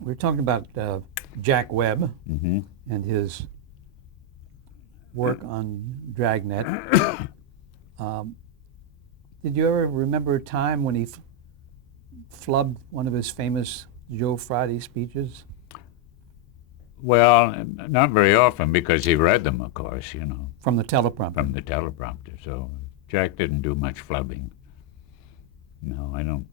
We're talking about Jack Webb Mm-hmm. and his work on Dragnet. Did you ever remember a time when he flubbed one of his famous Joe Friday speeches? Well, not very often because he read them, of course, From the teleprompter. from the teleprompter. So Jack didn't do much flubbing. No, I don't.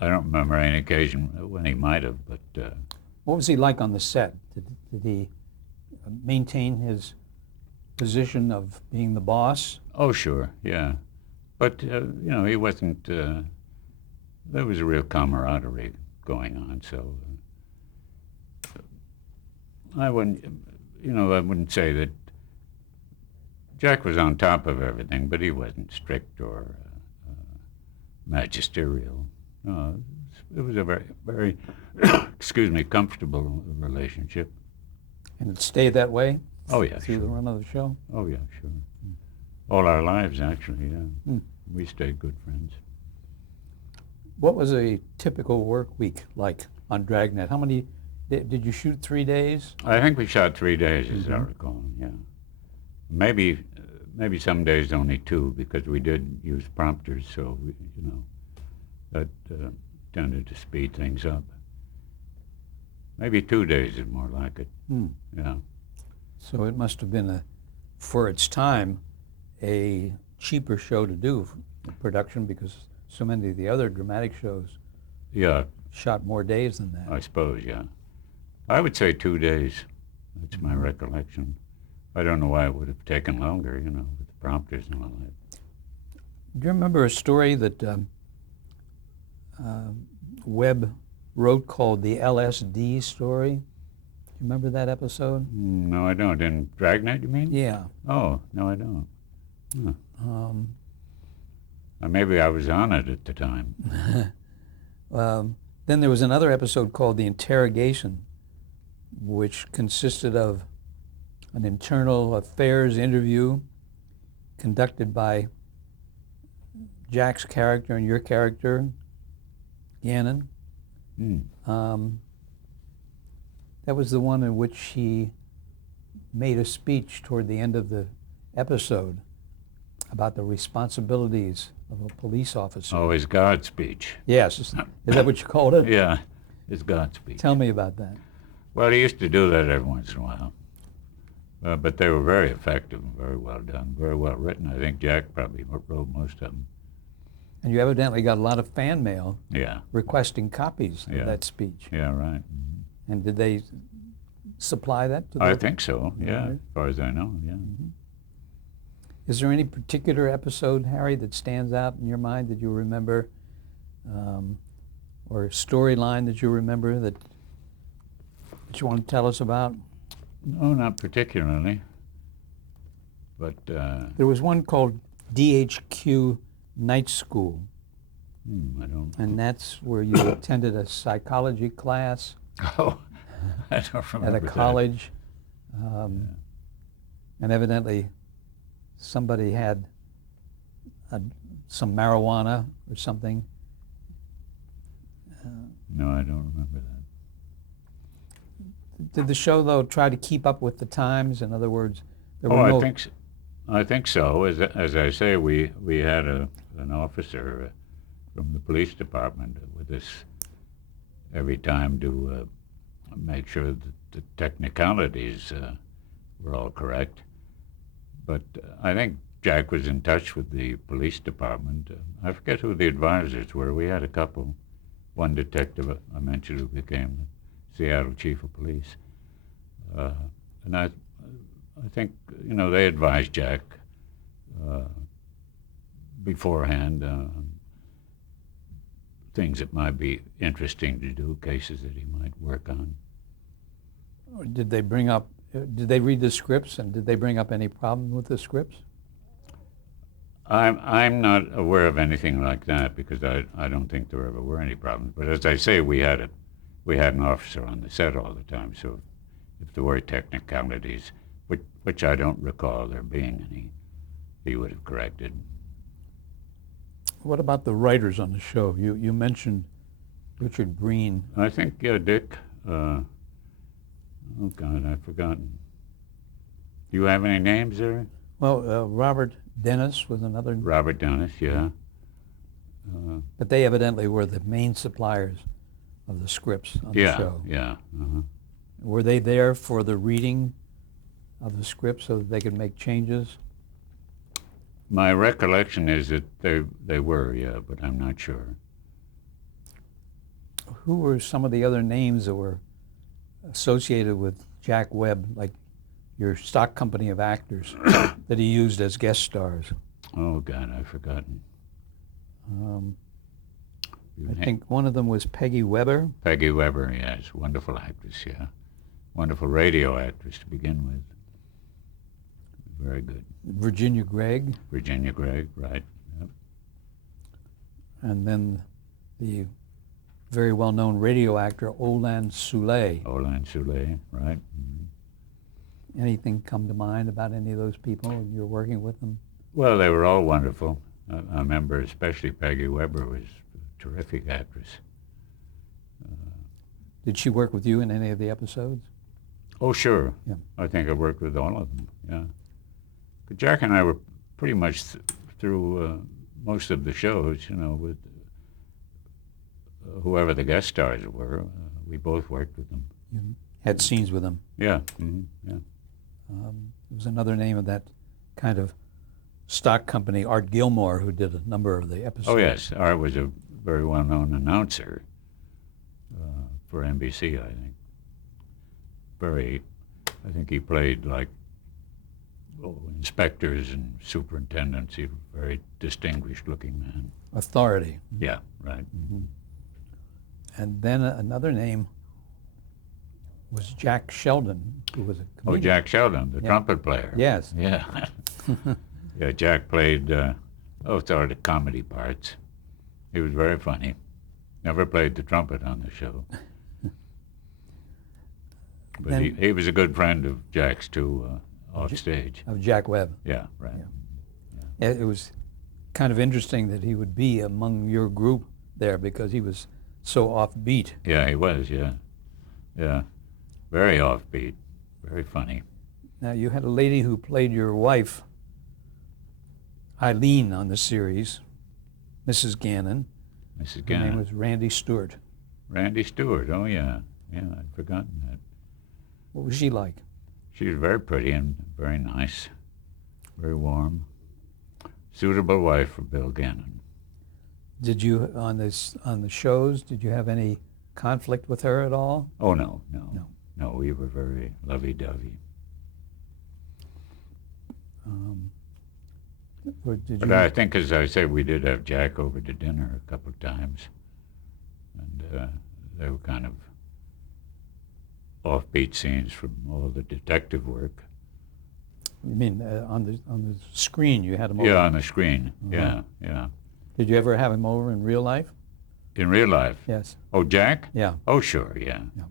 I don't remember any occasion when he might have, but What was he like on the set? Did he maintain his position of being the boss? oh, sure, yeah. But he wasn't. There was a real camaraderie going on, so I wouldn't. I wouldn't say that Jack was on top of everything, but he wasn't strict or magisterial. It was a very, very, excuse me, comfortable relationship. And it stayed that way Oh yeah, through the sure. run of the show? Oh yeah, sure. All our lives, actually. Yeah, Mm. we stayed good friends. What was a typical work week like on Dragnet? How many, did you shoot 3 days? I think we shot 3 days, as I Mhm. recall. Yeah, maybe some days only 2 because we did use prompters, so that tended to speed things up. Maybe 2 days is more like it. Hmm. Yeah. So it must have been, for its time, a cheaper show to do for production because so many of the other dramatic shows Yeah, shot more days than that. I suppose, yeah. I would say 2 days. That's my recollection. I don't know why it would have taken longer, with the prompters and all that. Do you remember a story that Webb wrote called the LSD story? You remember that episode? No, I don't. In Dragnet, you mean? Yeah. Oh, no, I don't. Um, Maybe I was on it at the time. then there was another episode called The Interrogation, which consisted of an internal affairs interview conducted by Jack's character and your character, Gannon. Hmm. That was the one in which he made a speech toward the end of the episode about the responsibilities of a police officer. Oh, his God speech. Yes, is that what you called it? Yeah, his God speech. Tell me about that. Well, he used to do that every once in a while. But they were very effective and very well done, very well written. I think Jack probably wrote most of them. And you evidently got a lot of fan mail Yeah, requesting copies Yeah. of that speech. yeah, right. And did they supply that to the I think so, yeah, Right. as far as I know, yeah. Is there any particular episode, Harry, that stands out in your mind that you remember, or a storyline that you remember that you want to tell us about? No, not particularly. But, There was one called DHQ Night School, I don't. and that's where you attended a psychology class Oh, I don't remember at a that. college, and evidently somebody had some marijuana or something. No, I don't remember that. Did the show, though, try to keep up with the times? In other words, there Oh, were no... I think so. As I say, we had an officer from the police department with us every time to make sure that the technicalities were all correct. But I think Jack was in touch with the police department. I forget who the advisors were. We had a couple. One detective I mentioned who became the Seattle chief of police. And I think, they advised Jack beforehand things that might be interesting to do, cases that he might work on. Did they bring up... Did they read the scripts, and did they bring up any problem with the scripts? I'm not aware of anything like that because I don't think there ever were any problems. But as I say, we had an officer on the set all the time, so if there were technicalities, which I don't recall there being any, he would have corrected. What about the writers on the show? You mentioned Richard Breen. I think Dick. Oh God, I've forgotten. Do you have any names there? Well, Robert Dennis was another, Robert Dennis, yeah. but they evidently were the main suppliers of the scripts on the Yeah, show. yeah. Uh-huh. Were they there for the reading of the script so that they could make changes? My recollection is that they were, yeah, but I'm not sure. Who were some of the other names that were associated with Jack Webb, like your stock company of actors that he used as guest stars? Oh God, I've forgotten. I think one of them was Peggy Webber. Peggy Webber, yes, wonderful actress, yeah. Wonderful radio actress to begin with. Very good. Virginia Gregg, Virginia Gregg, right. Yep. and then the very well-known radio actor Olan Soule. Olan Soule, right. Mhm. Anything come to mind about any of those people when you're working with them? Well, they were all wonderful. I remember especially Peggy Webber was a terrific actress. Did she work with you in any of the episodes? Oh, sure. Yeah. I think I worked with all of them, yeah. But Jack and I were pretty much through most of the shows, you know, with whoever the guest stars were. We both worked with them. You had scenes with them. Yeah, yeah. There was another name of that kind of stock company, Art Gilmore, who did a number of the episodes. Oh, yes. Art was a very well-known announcer for NBC, I think. I think he played like inspectors and superintendents. He was a very distinguished-looking man. Authority. Yeah, right. And then another name was Jack Sheldon, who was a Oh, comedian. Jack Sheldon, the trumpet player. Yes. Yeah. Yeah, Jack played, sort of the comedy parts. He was very funny. Never played the trumpet on the show. But Then- he was a good friend of Jack's, too, off stage. Of Jack Webb. Yeah, right. Yeah. It was kind of interesting that he would be among your group there because he was so offbeat. Yeah, he was, yeah. Yeah. Very offbeat. Very funny. Now, you had a lady who played your wife, Eileen, on the series, Mrs. Gannon. Mrs. Her Gannon. name was Randy Stewart. Randy Stewart, oh, yeah. Yeah, I'd forgotten that. What was she like? She was very pretty and very nice. Very warm. Suitable wife for Bill Gannon. Did you, on the shows, did you have any conflict with her at all? Oh, no, no. No. No, we were very lovey-dovey. Or did But you? I think, as I said, we did have Jack over to dinner a couple of times. And they were kind of offbeat scenes from all the detective work. You mean on the screen you had him over? Yeah, on the screen. Uh-huh. Yeah, yeah. Did you ever have him over in real life? In real life? Yes. Oh, Jack? Yeah. Oh, sure, yeah. Yeah.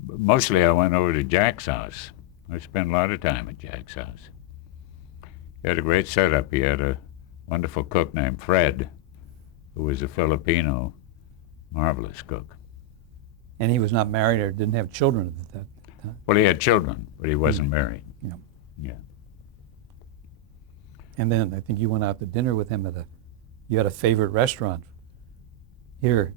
But mostly I went over to Jack's house. I spent a lot of time at Jack's house. He had a great setup. He had a wonderful cook named Fred, who was a Filipino, marvelous cook. And he was not married or didn't have children at that time. Well, he had children, but he wasn't married. Yeah. Yeah. And then I think you went out to dinner with him you had a favorite restaurant. Here,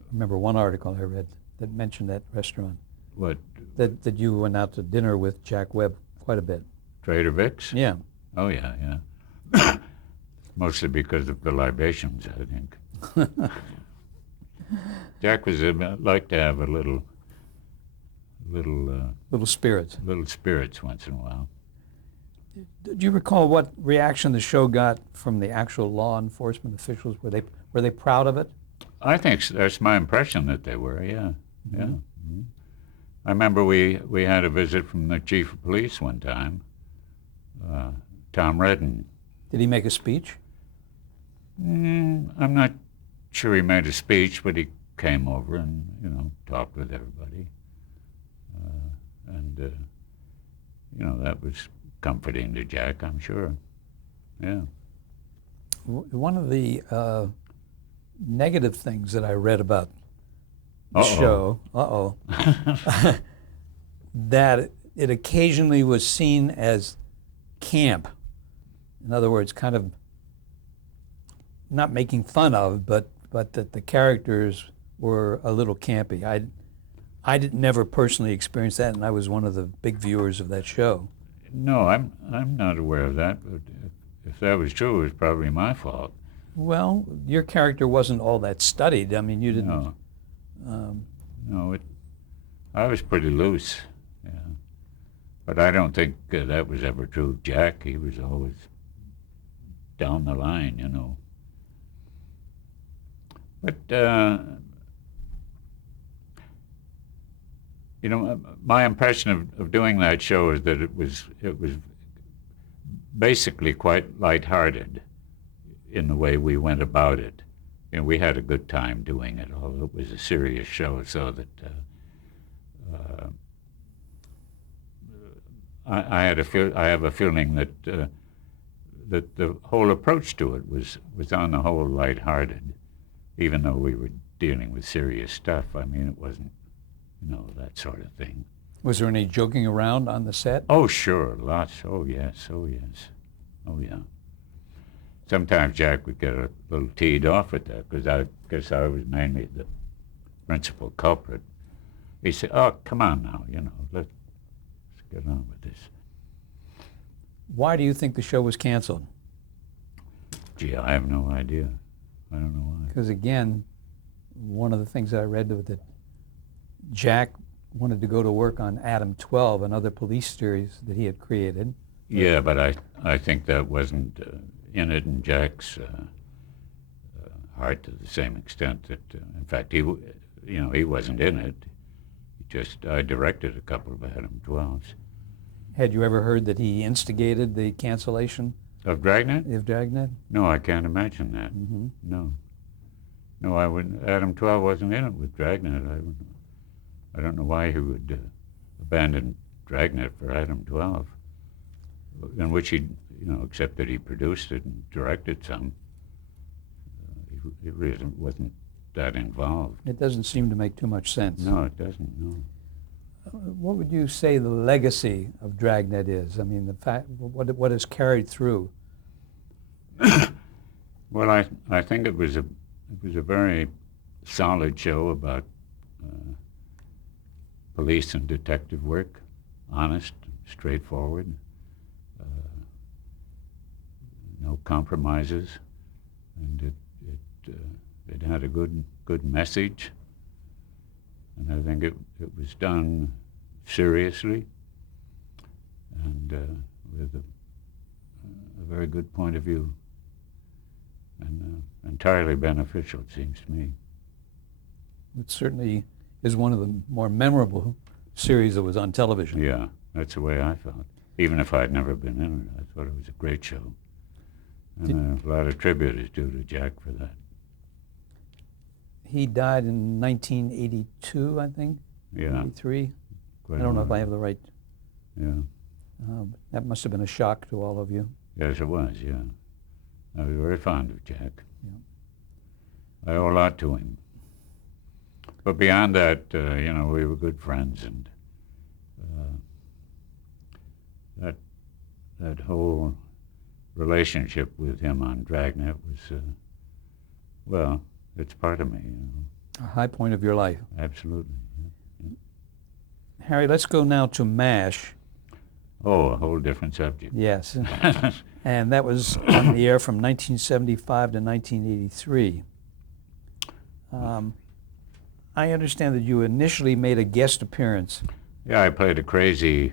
I remember one article I read that mentioned that restaurant, What, that you went out to dinner with Jack Webb quite a bit. Trader Vic's? Yeah. Oh, yeah, yeah. Mostly because of the libations, I think. Jack was liked to have a little Little spirits. spirits once in a while. Do you recall what reaction the show got from the actual law enforcement officials? Were they proud of it? I think that's my impression that they were. Yeah, yeah. Mm-hmm. I remember we had a visit from the chief of police one time, Tom Redden. Did he make a speech? I'm not sure he made a speech, but he came over and talked with everybody, and that was comforting to Jack, I'm sure. Yeah. One of the negative things that I read about the Uh-oh. show. That it occasionally was seen as camp. In other words, kind of not making fun of, but that the characters were a little campy. I did never personally experience that, and I was one of the big viewers of that show. No, I'm not aware of that, but if that was true, it was probably my fault. Well, your character wasn't all that studied. I mean, you didn't. No. I was pretty loose, yeah. But I don't think that was ever true of Jack. He was always down the line, you know. But, you know, my impression of doing that show is that it was basically quite lighthearted in the way we went about it. You know, we had a good time doing it, although it was a serious show, so that I have a feeling that that the whole approach to it was on the whole lighthearted, even though we were dealing with serious stuff. I mean, it wasn't, you know, that sort of thing. Was there any joking around on the set? Oh, sure, lots. Oh, yes. Oh, yes. Oh, yeah. Sometimes Jack would get a little teed off at that, because I guess I was mainly the principal culprit. He said, "Oh, come on now, you know, let's get on with this." Why do you think the show was canceled? Gee, I have no idea. I don't know why. Because again, one of the things that I read was that Jack wanted to go to work on Adam 12, another police series that he had created. Yeah, but I think that wasn't in it in Jack's heart to the same extent that, in fact, he wasn't in it. I directed a couple of Adam 12s. Had you ever heard that he instigated the cancellation Of Dragnet? of Dragnet? No, I can't imagine that. Mm-hmm. No, I wouldn't. Adam 12 wasn't in it with Dragnet. I don't know why he would abandon Dragnet for Adam 12, in which he, you know, except that he produced it and directed some. He really wasn't that involved. It doesn't seem to make too much sense. No, it doesn't, no. What would you say the legacy of Dragnet is? I mean, the fact what is carried through. Well, I think it was a very solid show about police and detective work, honest, straightforward, no compromises, and it had a good message, and I think it was done seriously and with a very good point of view, and entirely beneficial, it seems to me. It certainly is one of the more memorable series that was on television. Yeah, that's the way I felt. Even if I'd never been in it, I thought it was a great show. And a lot of tribute is due to Jack for that. He died in 1982, I think. Yeah. 83. Quite I don't know if a I lot. have the right. Yeah. That must have been a shock to all of you. Yes, it was, yeah. I was very fond of Jack. Yeah. I owe a lot to him. But beyond that, you know, we were good friends, and that whole relationship with him on Dragnet was, well, it's part of me, you know. A high point of your life. Absolutely. Harry, let's go now to MASH. Oh, a whole different subject. Yes. And that was on the air from 1975 to 1983. I understand that you initially made a guest appearance. Yeah, I played a crazy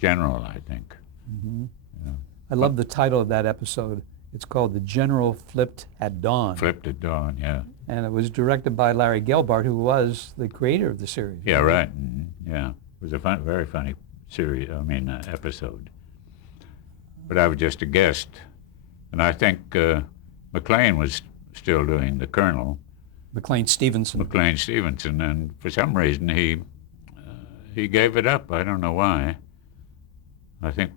general, I think. Mm-hmm. Yeah. I love the title of that episode. It's called The General Flipped at Dawn. Flipped at dawn, yeah. And it was directed by Larry Gelbart, who was the creator of the series. Yeah, right. Yeah, it was a very funny series. Episode. But I was just a guest, and I think McLean was still doing the Colonel. McLean Stevenson. McLean Stevenson, and for some reason he gave it up. I don't know why. I think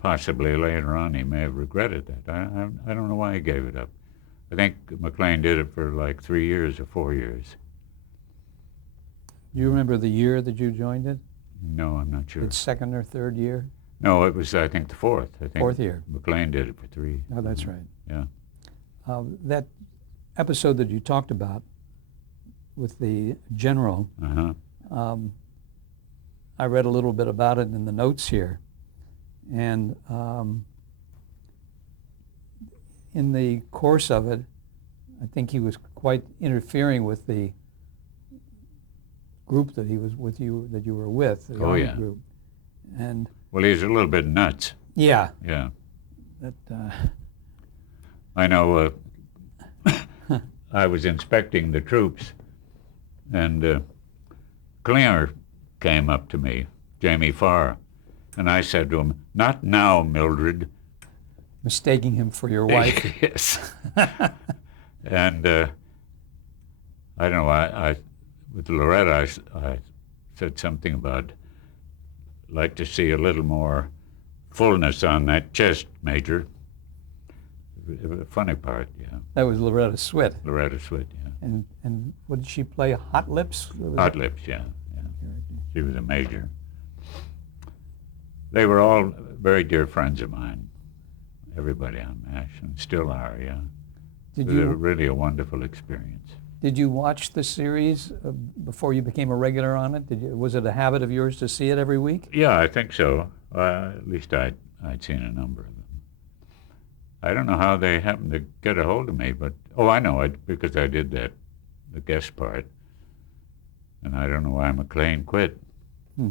possibly later on he may have regretted that. I don't know why he gave it up. I think McLean did it for like 3 years or 4 years. Do you remember the year that you joined it? No, I'm not sure. Its second or third year? No, it was, I think, the fourth. I think Fourth year. McLean did it for 3. Oh, that's right. Yeah. That episode that you talked about with the general, Uh-huh. I read a little bit about it in the notes here. And in the course of it, I think he was quite interfering with the group that he was with you, that you were with, the Oh, Army yeah. group. And Well, he's a little bit nuts. yeah, Yeah. that I know I was inspecting the troops, and Klinger came up to me, Jamie Farr, and I said to him, "Not now, Mildred." mistaking him for your wife. Yes. And I don't know, I with Loretta, I said something about, like to see a little more fullness on that chest, Major. The funny part, yeah. That was Loretta Swit. Loretta Swit, yeah. And what did she play? Hot Lips? Hot Lips, yeah, yeah. She was a major. They were all very dear friends of mine, everybody on MASH, and still are, yeah. Did It was you really a wonderful experience. Did you watch the series before you became a regular on it? Was it a habit of yours to see it every week? Yeah, I think so. At least I'd seen a number of them. I don't know how they happened to get a hold of me, but, I know, because I did the guest part. And I don't know why McLean quit. Hmm.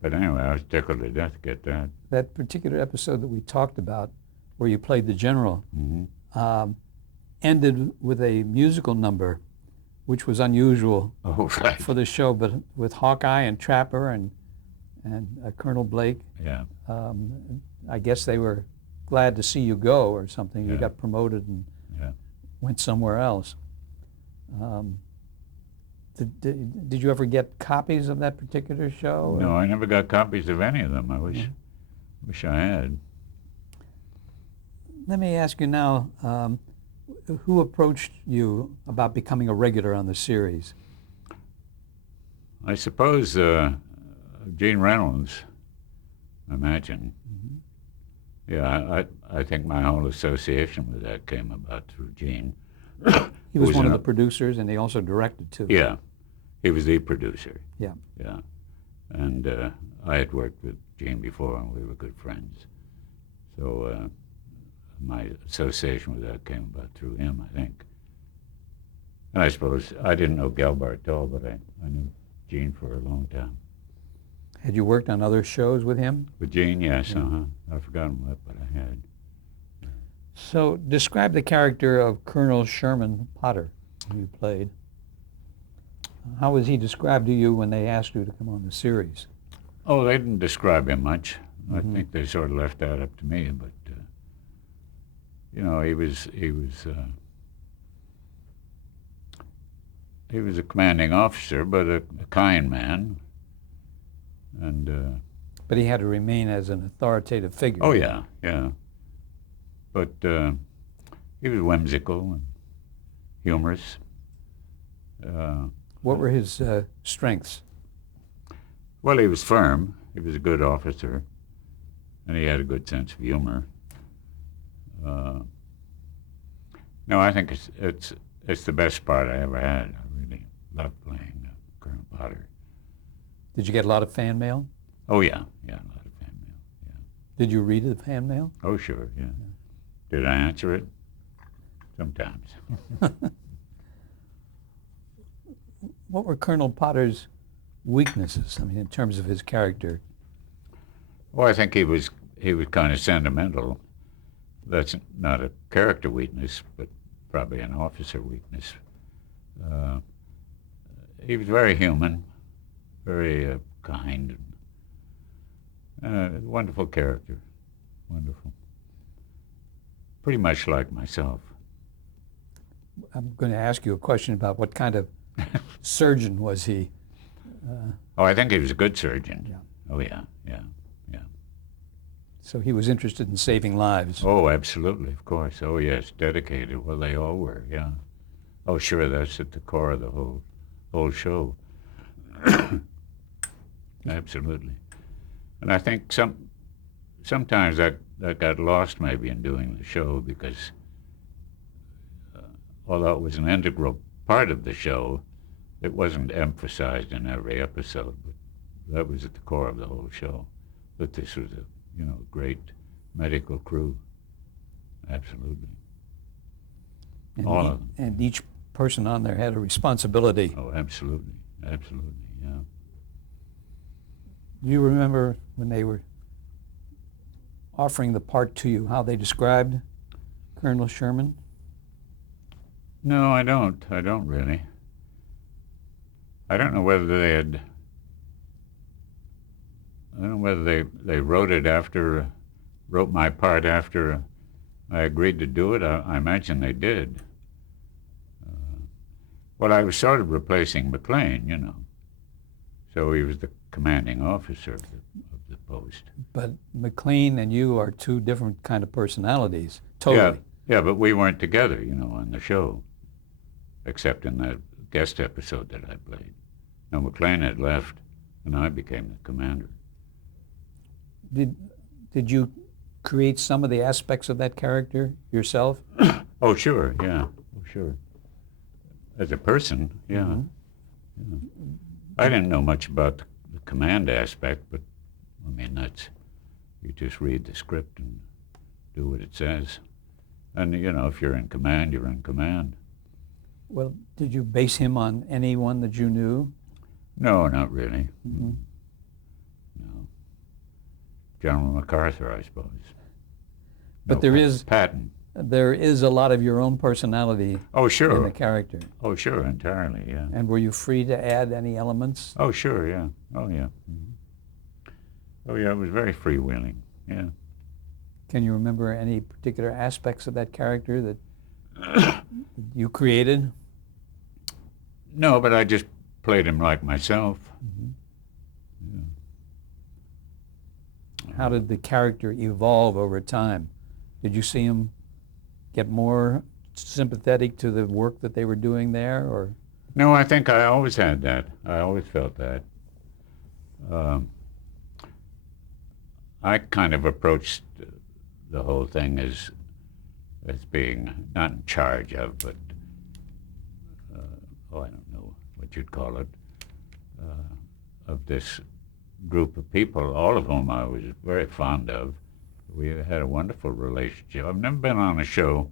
But anyway, I was tickled to death to get that. That particular episode that we talked about, where you played the general, Mm-hmm. ended with a musical number, which was unusual Oh, right. for the show, but with Hawkeye and Trapper and Colonel Blake. Yeah. I guess they were glad to see you go or something. You Yeah. got promoted and Yeah. went somewhere else. Did you ever get copies of that particular show? No, I never got copies of any of them. I wish I had. Let me ask you now, who approached you about becoming a regular on the series? I suppose Gene Reynolds, I imagine. Yeah, I think my whole association with that came about through Gene. He was one of in the producers, and he also directed too. Yeah, he was the producer. Yeah. Yeah, and I had worked with Gene before, and we were good friends. So my association with that came about through him, I think. And I suppose I didn't know Gelbart at all, but I knew Gene for a long time. Had you worked on other shows with him? With Gene, yes, I've forgotten what, but I had. So describe the character of Colonel Sherman Potter, who you played. How was he described to you when they asked you to come on the series? Oh, they didn't describe him much. I think they sort of left that up to me, but he was a commanding officer, but a kind man, and But he had to remain as an authoritative figure. oh yeah, yeah. But he was whimsical and humorous. What were his strengths? Well, he was firm. He was a good officer, and he had a good sense of humor. No, I think it's the best part I ever had. I really loved playing Colonel Potter. Did you get a lot of fan mail? Oh yeah, a lot of fan mail. Yeah. Did you read the fan mail? Oh sure, yeah. Did I answer it? Sometimes. What were Colonel Potter's weaknesses? I mean, in terms of his character. Well, I think he was kind of sentimental. That's not a character weakness, but probably an officer weakness. He was very human, very kind, and wonderful character. Wonderful. Pretty much like myself. I'm going to ask you a question about what kind of surgeon was he? Oh, I think he was a good surgeon. Yeah. Oh, yeah, yeah. So he was interested in saving lives. Oh, absolutely, of course. Oh, yes, dedicated. Well, they all were, yeah. Oh, sure, that's at the core of the whole show. Absolutely. And I think sometimes that got lost maybe in doing the show because although it was an integral part of the show, it wasn't emphasized in every episode. But that was at the core of the whole show, that this was a great medical crew. Absolutely. And All of them. And each person on there had a responsibility. Oh, absolutely. Absolutely, yeah. Do you remember when they were offering the part to you, how they described Colonel Sherman? No, I don't. I don't really. I don't know whether they wrote my part after I agreed to do it. I imagine they did. Well, I was sort of replacing McLean, so he was the commanding officer of the post. But McLean and you are two different kind of personalities, totally. Yeah, but we weren't together, on the show, except in that guest episode that I played. No, McLean had left, and I became the commander. Did you create some of the aspects of that character yourself? Oh, sure, yeah. Oh, sure. As a person, yeah. Mhm. Yeah. I didn't know much about the command aspect, but, you just read the script and do what it says. And, if you're in command, you're in command. Well, did you base him on anyone that you knew? No, not really. Mm-hmm. No. General MacArthur, I suppose. But No, there is Patton. there is a lot of your own personality Oh, in the sure. character. Oh, sure, entirely, yeah. And were you free to add any elements? Oh, sure, yeah. Oh, yeah. Mhm. Oh, yeah, it was very freewheeling, yeah. Can you remember any particular aspects of that character that you created? No, but I just played him like myself. Yeah. How did the character evolve over time? Did you see him get more sympathetic to the work that they were doing there, or? No, I think I always had that. I always felt that. I kind of approached the whole thing as being not in charge of, but I don't know what you'd call it, of this group of people, all of whom I was very fond of. We had a wonderful relationship. I've never been on a show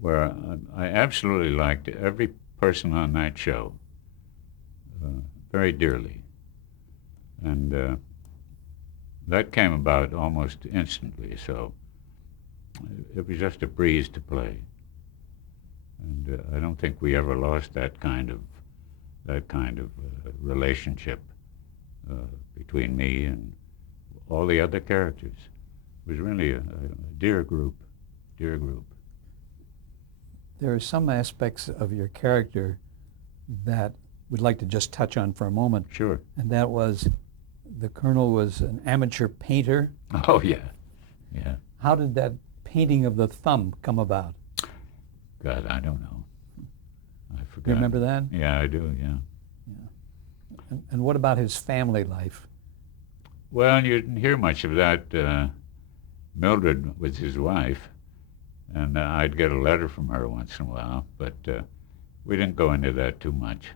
where I absolutely liked every person on that show very dearly. And that came about almost instantly, so it was just a breeze to play. And I don't think we ever lost that kind of relationship between me and all the other characters. It was really a dear group. There are some aspects of your character that we'd like to just touch on for a moment. Sure. And that was the colonel was an amateur painter. Oh, yeah. Yeah. How did that painting of the thumb come about? God, I don't know. I forgot. You remember that? Yeah, I do, yeah. And what about his family life? Well, you didn't hear much of that. Mildred was his wife, and I'd get a letter from her once in a while, but we didn't go into that too much.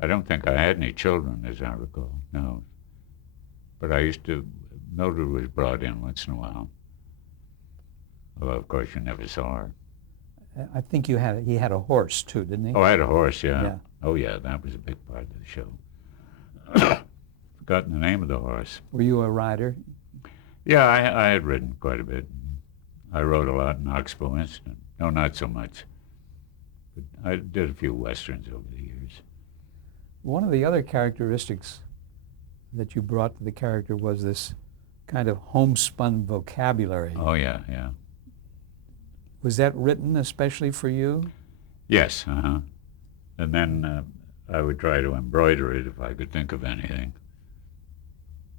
I don't think I had any children, as I recall, no. But Mildred was brought in once in a while. Although, of course, you never saw her. I think he had a horse too, didn't he? Oh, I had a horse, yeah. Yeah. Oh, yeah, that was a big part of the show. Forgotten the name of the horse. Were you a rider? Yeah, I had ridden quite a bit. I rode a lot in Oxbow Incident. No, not so much. But I did a few westerns over the years. One of the other characteristics that you brought to the character was this kind of homespun vocabulary. Oh, yeah, yeah. Was that written especially for you? Yes, uh-huh. And then I would try to embroider it if I could think of anything.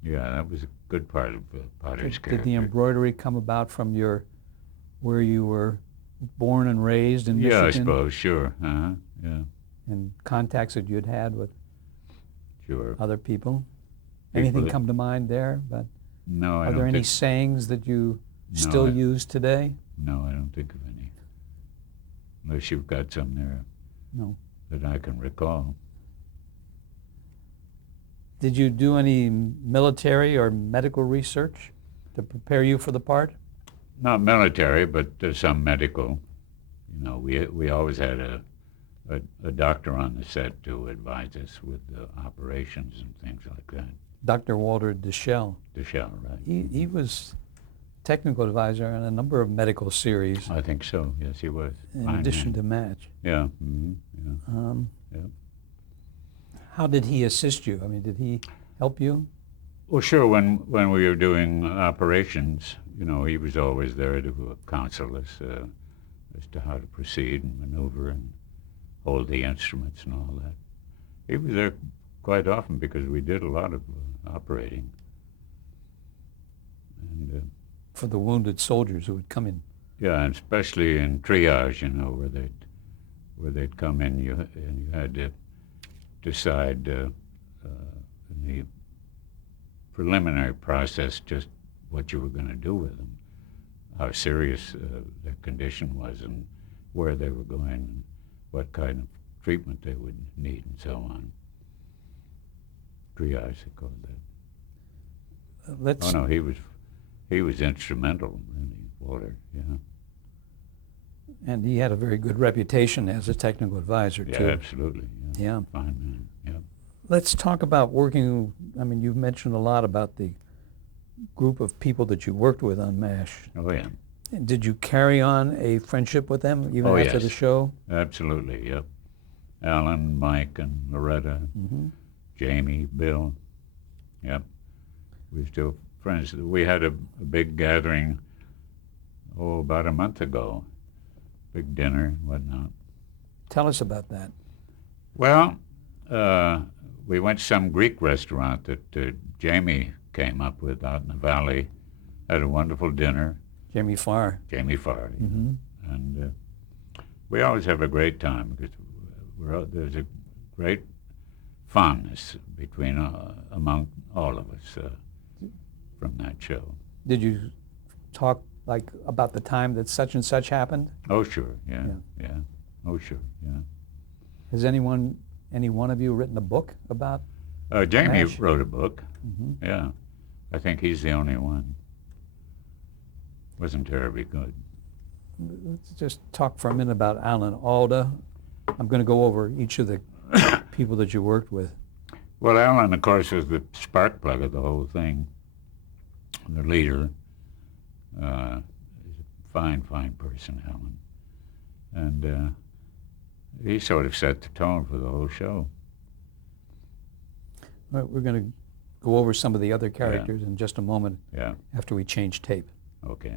Yeah, that was a good part of Potter's Did character. the embroidery come about from where you were born and raised in Yeah, I Michigan, suppose, sure. Yeah, and contacts that you'd had with sure. other people? People Anything that- come to mind there? But No, I are don't there any think. sayings that you No, still I- use today? No, I don't think of any. Unless you've got some there No. that I can recall. Did you do any military or medical research to prepare you for the part? Not military, but some medical. You know, we always had a doctor on the set to advise us with operations and things like that. Dr. Walter Deschel. Deschel, right? He was technical advisor on a number of medical series I think so. Yes, he was. in Fine addition man. to Match. Yeah. Mm-hmm, yeah. Yeah. How did he assist you? I mean, did he help you? Well, sure. When we were doing operations, you know, he was always there to counsel us as to how to proceed and maneuver and hold the instruments and all that. He was there quite often because we did a lot of operating. And For the wounded soldiers who would come in. yeah, and especially in triage, you know, where they'd come in, you had to decide in the preliminary process just what you were going to do with them, how serious their condition was, and where they were going, and what kind of treatment they would need, and so on. Triage, they called that. Let's Oh no, he was instrumental, really, Walter. Yeah. And he had a very good reputation as a technical advisor, Yeah, too. absolutely. Yeah. Yeah. Fine man. Yeah. Let's talk about working. I mean, you've mentioned a lot about the group of people that you worked with on MASH. Oh yeah. Did you carry on a friendship with them even Oh, after yes. the show? Absolutely. Yep. Alan, Mike, and Loretta, Mm-hmm. Jamie, Bill. Yep. We're still friends. We had a big gathering, about a month ago. Big dinner and whatnot. Tell us about that. Well, we went to some Greek restaurant that Jamie came up with out in the valley. Had a wonderful dinner. Jamie Farr. Jamie Farr. Mm-hmm. And we always have a great time because there's a great fondness between among all of us from that show. Did you talk like about the time that such and such happened? Oh sure, yeah. Oh sure, yeah. Has any one of you written a book about? Jamie MASH? wrote a book. Mm-hmm. Yeah, I think he's the only one. Wasn't terribly good. Let's just talk for a minute about Alan Alda. I'm going to go over each of the people that you worked with. Well, Alan, of course, was the spark plug of the whole thing. The leader. He's a fine person, Alan. And he sort of set the tone for the whole show. All right, we're going to go over some of the other characters in just a moment Yeah, after we change tape. okay.